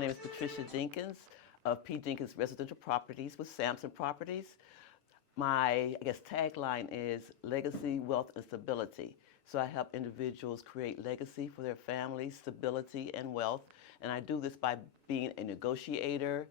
name is Patricia Dinkins of P. Dinkins Residential Properties with Samson Properties. My, tagline is legacy, wealth, and stability. So I help individuals create legacy for their families, stability, and wealth. And I do this by being a negotiator,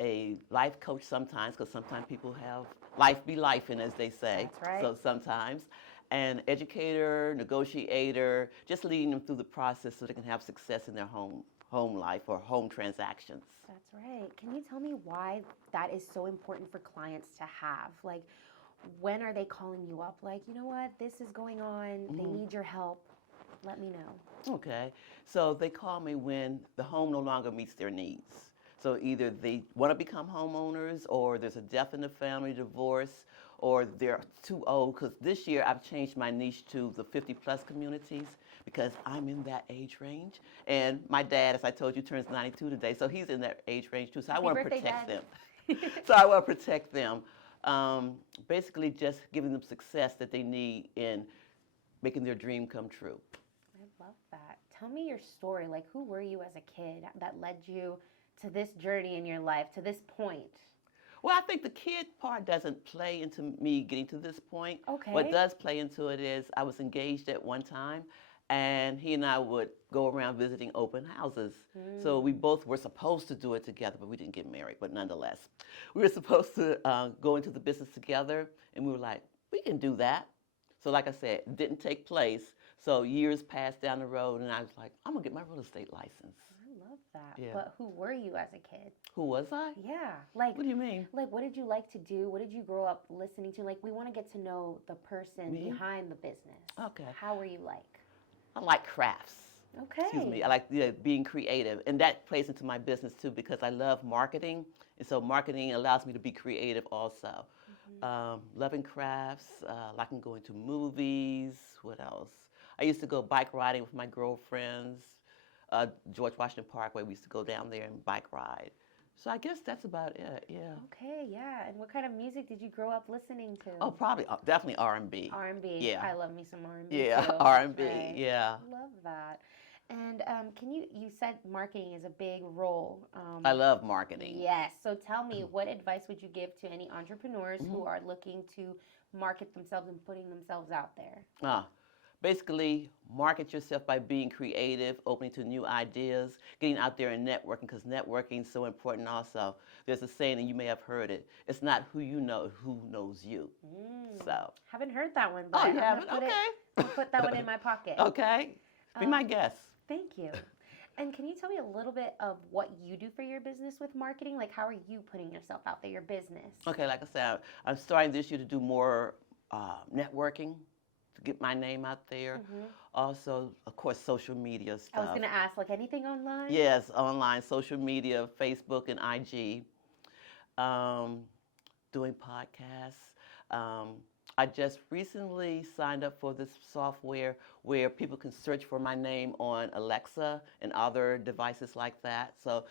a life coach sometimes, because sometimes people have life be lifing, as they say. That's right. So sometimes. An educator, negotiator, just leading them through the process so they can have success in their home life or home transactions. That's right. Can you tell me why that is so important for clients to have? Like, when are they calling you up? Like, you know what, this is going on. They need your help. Let me know. Okay. So they call me when the home no longer meets their needs. So either they want to become homeowners, or there's a death in the family, divorce, or they're too old. Because this year I've changed my niche to the 50-plus communities because I'm in that age range. And my dad, as I told you, turns 92 today, so he's in that age range too. So I want to protect them. So I want to protect them. Basically just giving them success that they need in making their dream come true. I love that. Tell me your story. Like, who were you as a kid that led you to this journey in your life, to this point? Well, I think the kid part doesn't play into me getting to this point. Okay. What does play into it is I was engaged at one time, and he and I would go around visiting open houses. So we both were supposed to do it together, but we didn't get married. But nonetheless, we were supposed to go into the business together, and we were like, we can do that. So like I said, it didn't take place. So years passed down the road, and I was like, I'm going to get my real estate license. I love that. Yeah. But who were you as a kid? Who was I? Yeah. Like, What do you mean? Like, what did you like to do? What did you grow up listening to? Like, we want to get to know the person behind the business. Okay. How were you like? I like crafts. Okay. Excuse me. I like being creative. And that plays into my business too because I love marketing. And so marketing allows me to be creative also. Loving crafts, liking going to movies. What else? I used to go bike riding with my girlfriends. George Washington Parkway, we used to go down there and bike ride. So I guess that's about it, yeah. Okay, yeah. And what kind of music did you grow up listening to? Oh, probably, definitely R&B. R&B. Yeah. I love me some R&B Yeah, too. R&B, Right. yeah. Love that. And you said marketing is a big role. I love marketing. Yes. So tell me, what advice would you give to any entrepreneurs who are looking to market themselves and putting themselves out there? Basically, market yourself by being creative, opening to new ideas, getting out there and networking, because networking is so important also. There's a saying, and you may have heard it, it's not who you know, who knows you. So. Haven't heard that one, but Oh, you haven't? Okay. I'll put that one in my pocket. Okay. Be my guest. Thank you. And can you tell me a little bit of what you do for your business with marketing? Like, how are you putting yourself out there, your business? Okay, like I said, I'm starting this year to do more networking, to get my name out there. Also, of course, social media stuff. I was going to ask, like, anything online? Yes, online, social media, Facebook and IG. Doing podcasts. I just recently signed up for this software where people can search for my name on Alexa and other devices like that. So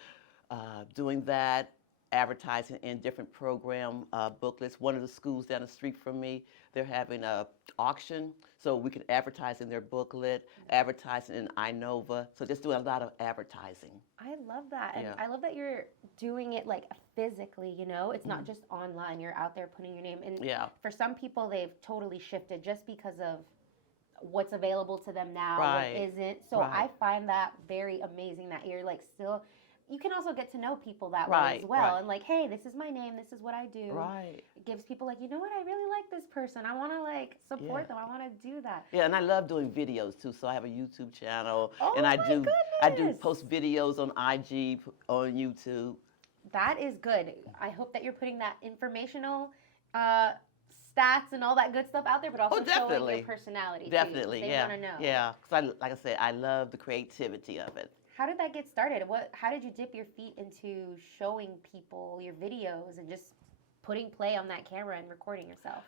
doing that, advertising in different program booklets. One of the schools down the street from me, they're having an auction, so we can advertise in their booklet, advertising in Inova. So just doing a lot of advertising. I love that. And Yeah. I love that you're doing it like physically, you know? It's not just online. You're out there putting your name. And for some people, they've totally shifted just because of what's available to them now, what isn't. So I find that very amazing that you're like still... You can also get to know people that way as well. And like, hey, this is my name. This is what I do. Right. It gives people like, you know what? I really like this person. I want to like support them. I want to do that. Yeah, and I love doing videos too. So I have a YouTube channel. Oh, and I my do post videos on IG, on YouTube. That is good. I hope that you're putting that informational stats and all that good stuff out there, but also showing your personality. Definitely, too, they want to know. Yeah, because like I said, I love the creativity of it. How did that get started? How did you dip your feet into showing people your videos and just putting play on that camera and recording yourself?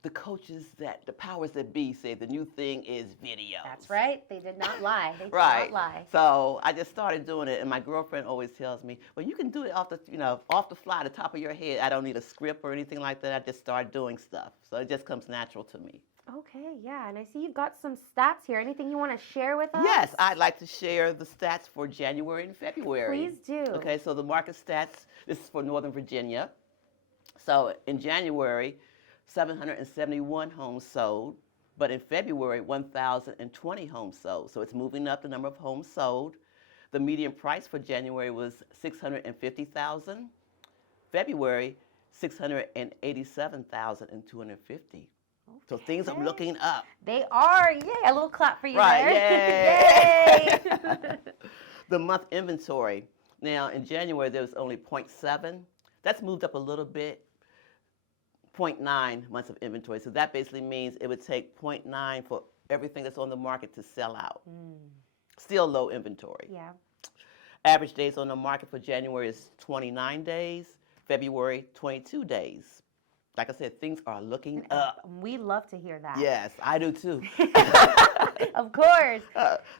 The coaches the powers that be say the new thing is video. That's right. They did not lie. They did not lie. So I just started doing it, and my girlfriend always tells me, "Well, you can do it off the fly, the top of your head. I don't need a script or anything like that. I just start doing stuff, so it just comes natural to me." Okay, yeah, and I see you've got some stats here. Anything you want to share with us? Yes, I'd like to share the stats for January and February. Please do. Okay, so the market stats, this is for Northern Virginia. So in January, 771 homes sold, but in February, 1,020 homes sold. So it's moving up the number of homes sold. The median price for January was $650,000. February, 687,250. Okay. So things are looking up. They are. Yay. A little clap for you right, there. Yay. The month inventory. Now, in January, there was only 0.7. That's moved up a little bit. 0.9 months of inventory. So that basically means it would take 0.9 for everything that's on the market to sell out. Still low inventory. Yeah. Average days on the market for January is 29 days. February, 22 days. Like I said, things are looking up. We love to hear that. Yes, I do too. Of course.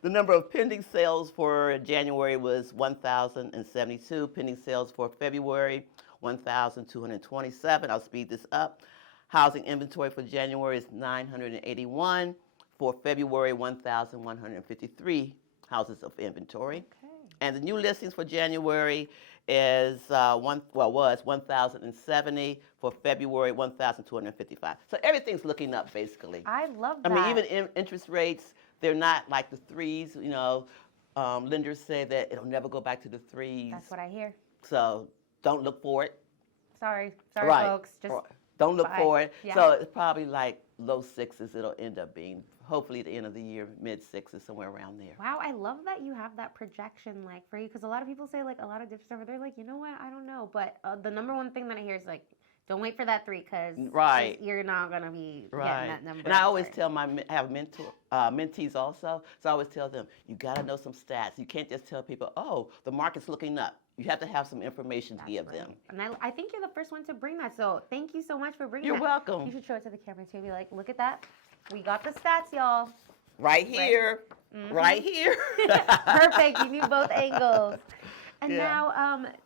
The number of pending sales for January was 1,072. Pending sales for February, 1,227. I'll speed this up. Housing inventory for January is 981. For February, 1,153 houses of inventory. Okay. And the new listings for January is was 1,070. For February, 1,255. So everything's looking up, basically. I love that. I mean, even interest rates, they're not like the threes. You know, lenders say that it'll never go back to the threes. That's what I hear. So don't look for it. Sorry, right. folks. Just don't look for it. Yeah. So it's probably like low sixes. It'll end up being. Hopefully, at the end of the year, mid sixes, somewhere around there. Wow, I love that you have that projection, like, for you, because a lot of people say, like, a lot of dips over there, like, you know what, I don't know, but the number one thing that I hear is, like, don't wait for that 3, because you're not going to be getting that number. And I always tell I have mentees also, so I always tell them, you got to know some stats. You can't just tell people, oh, the market's looking up. You have to have some information to give them. And I think you're the first one to bring that, so thank you so much for bringing that. You're welcome. You should show it to the camera, too, be like, look at that. We got the stats, y'all. Right here. Right here. Perfect. You knew both angles. And now,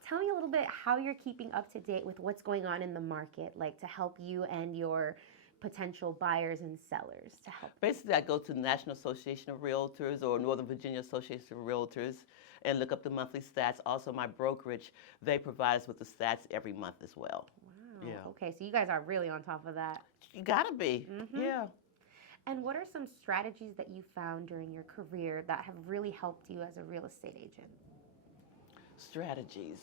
tell me a little bit how you're keeping up to date with what's going on in the market, like to help you and your potential buyers and sellers to help. Basically, I go to the National Association of Realtors or Northern Virginia Association of Realtors and look up the monthly stats. Also, my brokerage, they provide us with the stats every month as well. Wow. Yeah. Okay, so you guys are really on top of that. You gotta be. Yeah. And what are some strategies that you found during your career that have really helped you as a real estate agent? Strategies.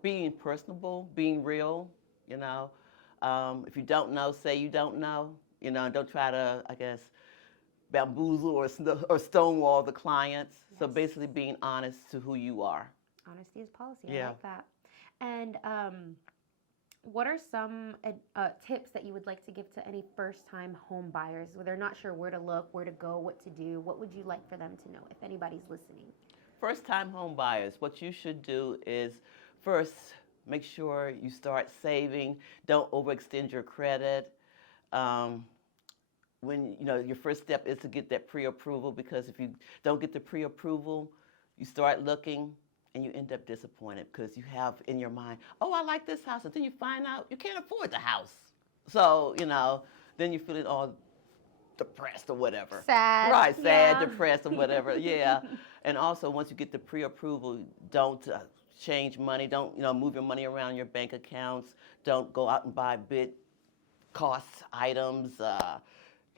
Being personable, being real, you know. If you don't know, say you don't know. You know, don't try to, I guess, bamboozle or stonewall the clients. Yes. So basically being honest to who you are. Honesty is policy. I like that. And what are some tips that you would like to give to any first-time home buyers where they're not sure where to look, where to go, what to do? What would you like for them to know if anybody's listening? First-time home buyers, what you should do is first make sure you start saving. Don't overextend your credit. When your first step is to get that pre-approval, because if you don't get the pre-approval, you start looking and you end up disappointed because you have in your mind, oh, I like this house, and then you find out you can't afford the house. So, then you're feeling all depressed or whatever. Sad. Right, sad, depressed or whatever, yeah. And also, once you get the pre-approval, don't change money. Don't, move your money around your bank accounts. Don't go out and buy big cost items.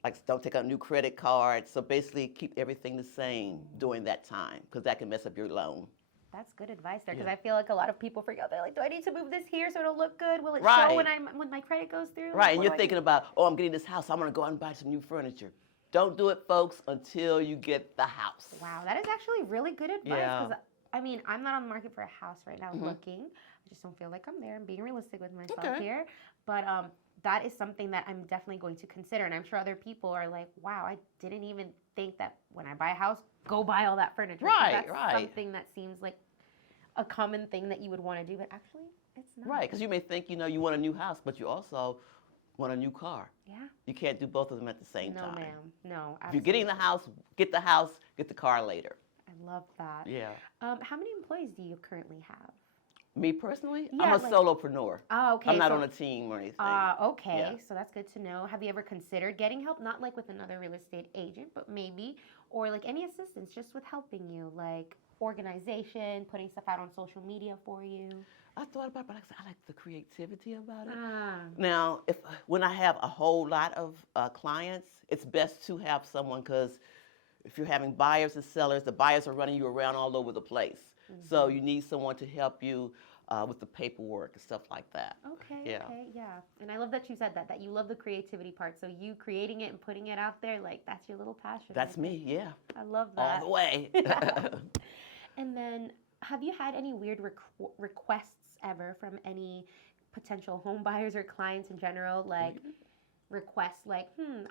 Like, don't take out new credit cards. So basically, keep everything the same during that time, because that can mess up your loan. That's good advice there, because I feel like a lot of people forget. They're like, do I need to move this here so it'll look good? Will it show when my credit goes through? Right, and you're thinking about, oh, I'm getting this house, so I'm going to go out and buy some new furniture. Don't do it, folks, until you get the house. Wow, that is actually really good advice. Yeah. I mean, I'm not on the market for a house right now looking. I just don't feel like I'm there. I'm being realistic with myself here. But that is something that I'm definitely going to consider. And I'm sure other people are like, wow, I didn't even think that when I buy a house, go buy all that furniture. Right, that's something that seems like a common thing that you would want to do, but actually it's not. Right, because you may think, you want a new house, but you also want a new car. Yeah. You can't do both of them at the same time. No, ma'am. No, absolutely. If you're getting the house, get the car later. I love that. Yeah. How many employees do you currently have? Me personally, Yeah, I'm a like, solopreneur. oh, okay. I'm not on a team or anything. Okay. Yeah. So that's good to know. Have you ever considered getting help? Not like with another real estate agent, but maybe, or like any assistance just with helping you, like organization, putting stuff out on social media for you? I thought about it, but like I said, I like the creativity about it. Ah. Now, when I have a whole lot of clients, it's best to have someone, because if you're having buyers and sellers, the buyers are running you around all over the place. Mm-hmm. So you need someone to help you with the paperwork and stuff like that. Okay, Yeah. okay, yeah. And I love that you said that you love the creativity part. So you creating it and putting it out there, like that's your little passion. That's me, yeah. I love that. All the way. And then, have you had any weird requests ever from any potential home buyers or clients in general? Like requests like,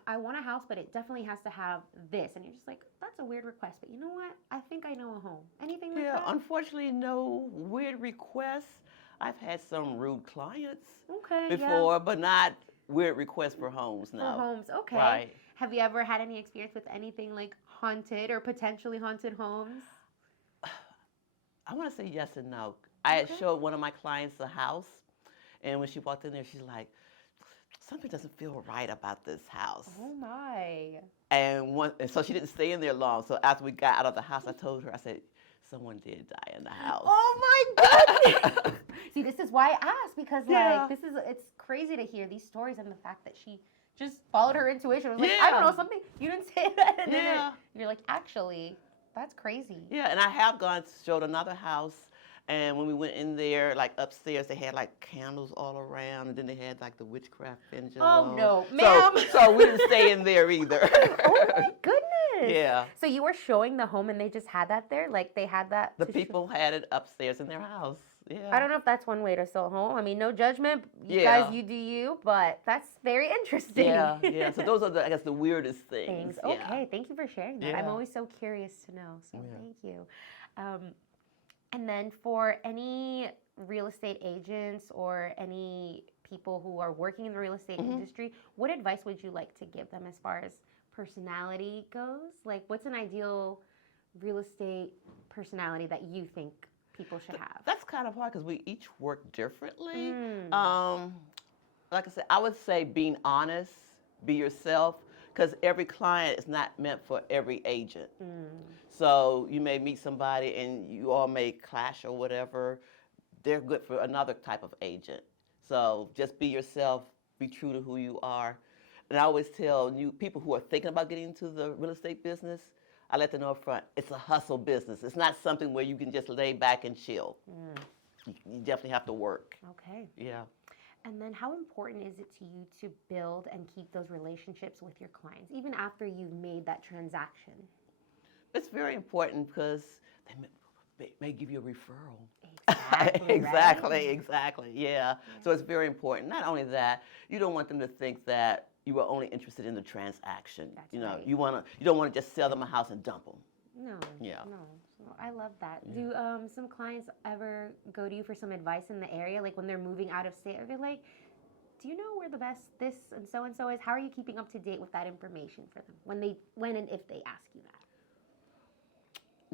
I want a house, but it definitely has to have this. And you're just like, that's a weird request, but you know what? I think I know a home. Anything like that? Yeah, unfortunately, no weird requests. I've had some rude clients before, but not weird requests for homes, no. For homes, okay. Right. Have you ever had any experience with anything like haunted or potentially haunted homes? I want to say yes and no. I had showed one of my clients a house, and when she walked in there, she's like, something doesn't feel right about this house. Oh my. And so she didn't stay in there long. So after we got out of the house, I told her, I said, someone did die in the house. Oh my goodness. See, this is why I asked, because like it's crazy to hear these stories and the fact that she just followed her intuition. It was like, I don't know, something, you didn't say that. And then you're like, actually, that's crazy. Yeah, and I have showed another house. And when we went in there, like upstairs, they had like candles all around, and then they had like the witchcraft pendulum. Oh no, ma'am! So we didn't stay in there either. Oh my goodness! Yeah. So you were showing the home, and they just had that there, like they had that. The people had it upstairs in their house. Yeah. I don't know if that's one way to sell a home. I mean, no judgment, you guys. You do you, but that's very interesting. Yeah, yeah. So those are I guess the weirdest things. Okay, thank you for sharing that. Yeah. I'm always so curious to know. So thank you. And then for any real estate agents or any people who are working in the real estate industry, what advice would you like to give them as far as personality goes? Like, what's an ideal real estate personality that you think people should have? That's kind of hard because we each work differently. Like I said, I would say being honest, be yourself, because every client is not meant for every agent. So you may meet somebody and you all may clash or whatever. They're good for another type of agent. So just be yourself, be true to who you are. And I always tell new people who are thinking about getting into the real estate business, I let them know up front, it's a hustle business. It's not something where you can just lay back and chill. You definitely have to work. Okay. Yeah. And then how important is it to you to build and keep those relationships with your clients, even after you've made that transaction? It's very important because they may give you a referral. Exactly. Exactly. Yeah. So it's very important. Not only that, you don't want them to think that you were only interested in the transaction. That's you know, right. you don't want to just sell them a house and dump them. No. Yeah. No. So I love that. Yeah. Do some clients ever go to you for some advice in the area, like when they're moving out of state? Are they like, do you know where the best this and so is? How are you keeping up to date with that information for them when and if they ask you that?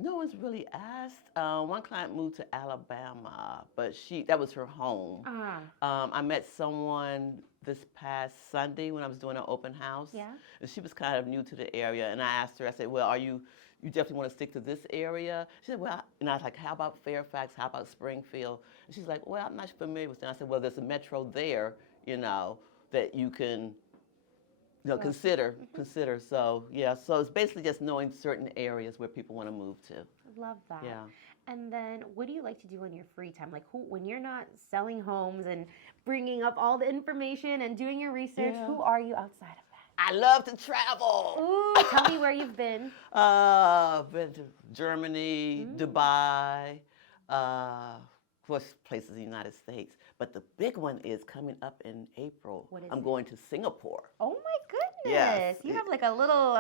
No one's really asked. One client moved to Alabama, but that was her home. I met someone this past Sunday when I was doing an open house. Yeah. And she was kind of new to the area, and I asked her, I said, well, you definitely want to stick to this area? She said, well, and I was like, how about Fairfax? How about Springfield? And she's like, well, I'm not familiar with them. I said, well, there's a metro there, that you can consider. So, yeah, so it's basically just knowing certain areas where people want to move to. Love that. Yeah. And then what do you like to do in your free time? Like when you're not selling homes and bringing up all the information and doing your research, who are you outside of that? I love to travel. Ooh, tell me where you've been. Been to Germany, Dubai, places in the United States. But the big one is coming up in April. What is I'm going to Singapore. Oh my goodness! Yes. You have like a little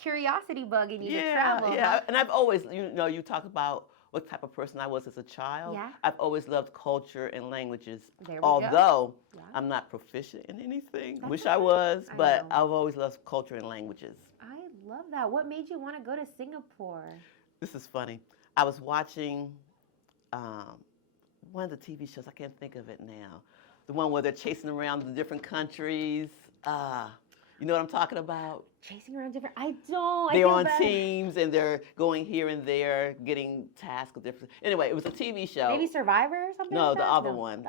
curiosity bug in you to travel. Yeah, huh? and I've always, you talk about what type of person I was as a child. Yeah. I've always loved culture and languages. There we Although go. I'm not proficient in anything. That's Wish okay. I was, I but know. I've always loved culture and languages. I love that. What made you want to go to Singapore? This is funny. I was watching one of the TV shows. I can't think of it now. The one where they're chasing around the different countries. You know what I'm talking about? Chasing around different. I don't. They're on teams and they're going here and there, getting tasks with different. Anyway, it was a TV show. Maybe Survivor or something. No, like the that? other one.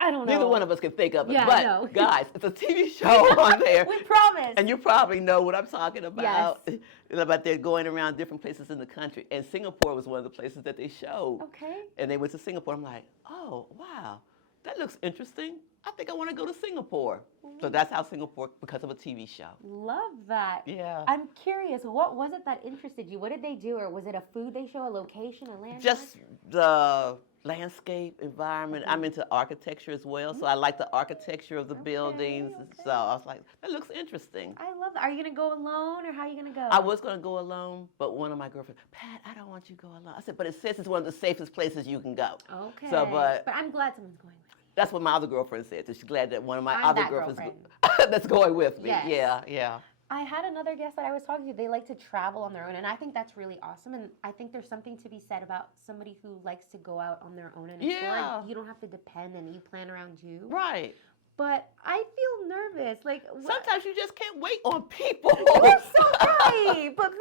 I don't know. Neither one of us can think of it. Yeah, but I know. guys, it's a TV show on there. We promise. And you probably know what I'm talking about. Yes. About they're going around different places in the country. And Singapore was one of the places that they showed. Okay. And they went to Singapore. I'm like, oh, wow, that looks interesting. I think I want to go to Singapore. So that's how Singapore, because of a TV show. Love that. Yeah. I'm curious, what was it that interested you? What did they do? Or was it a food they show, a location, a landmark? Just the landscape, environment. I'm into architecture as well, so I like the architecture of the buildings. Okay. So I was like, that looks interesting. I love that. Are you going to go alone or how are you going to go? I was going to go alone, but one of my girlfriends, Pat, I don't want you to go alone. I said, but it says it's one of the safest places you can go. Okay. So, but I'm glad someone's going with you. That's what my other girlfriend said. So she's glad that one of my I'm other that girlfriends girlfriend. that's going with me. Yes. Yeah. I had another guest that I was talking to. They like to travel on their own, and I think that's really awesome. And I think there's something to be said about somebody who likes to go out on their own and explore. Yeah. You don't have to depend, and you plan around you. Right. But I feel nervous. Like sometimes you just can't wait on people. You're so right. But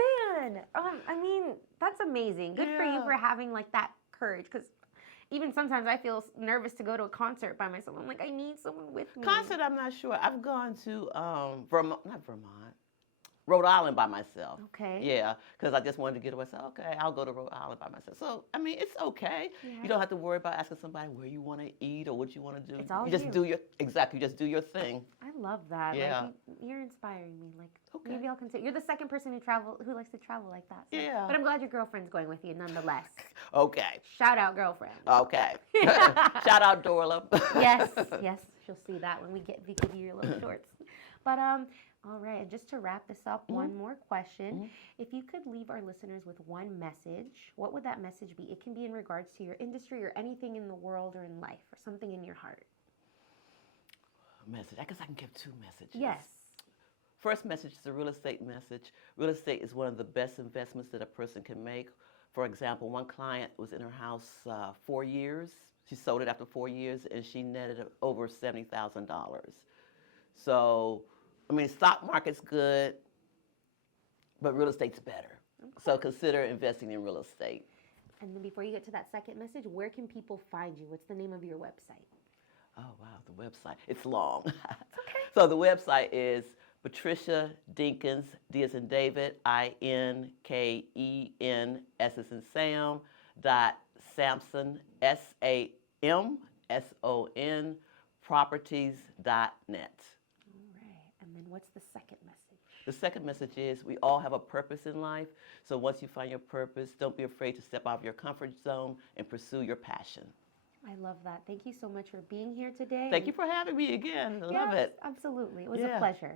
man, I mean, that's amazing. Good for you for having like that courage, because even sometimes I feel nervous to go to a concert by myself. I'm like, I need someone with me. Concert, I'm not sure. I've gone to Rhode Island by myself. Okay. Yeah, because I just wanted to get away. So, okay, I'll go to Rhode Island by myself. So, I mean, it's okay. Yeah. You don't have to worry about asking somebody where you want to eat or what you want to do. It's all you just do your, you just do your thing. I love that. Yeah. Like, you're inspiring me. Like, maybe I'll consider. You're the second person who likes to travel like that. So. Yeah. But I'm glad your girlfriend's going with you nonetheless. Okay. Shout out, girlfriend. Okay. Shout out, Dorla. Yes. She'll see that when we give you your little shorts. But all right, and just to wrap this up, one more question. Mm-hmm. If you could leave our listeners with one message, what would that message be? It can be in regards to your industry or anything in the world or in life or something in your heart. Message. I guess I can give two messages. Yes. First message is a real estate message. Real estate is one of the best investments that a person can make. For example, one client was in her house 4 years. She sold it after 4 years, and she netted over $70,000. So, I mean, stock market's good, but real estate's better. Okay. So consider investing in real estate. And then before you get to that second message, where can people find you? What's the name of your website? Oh, wow, the website. It's long. It's okay. So the website is Patricia Dinkins, D as in David, INKEN, S as in Sam, Samson, SAMSON, properties.net. And then what's the second message? The second message is we all have a purpose in life. So once you find your purpose, don't be afraid to step out of your comfort zone and pursue your passion. I love that. Thank you so much for being here today. Thank you for having me again. I love it. Absolutely. It was a pleasure.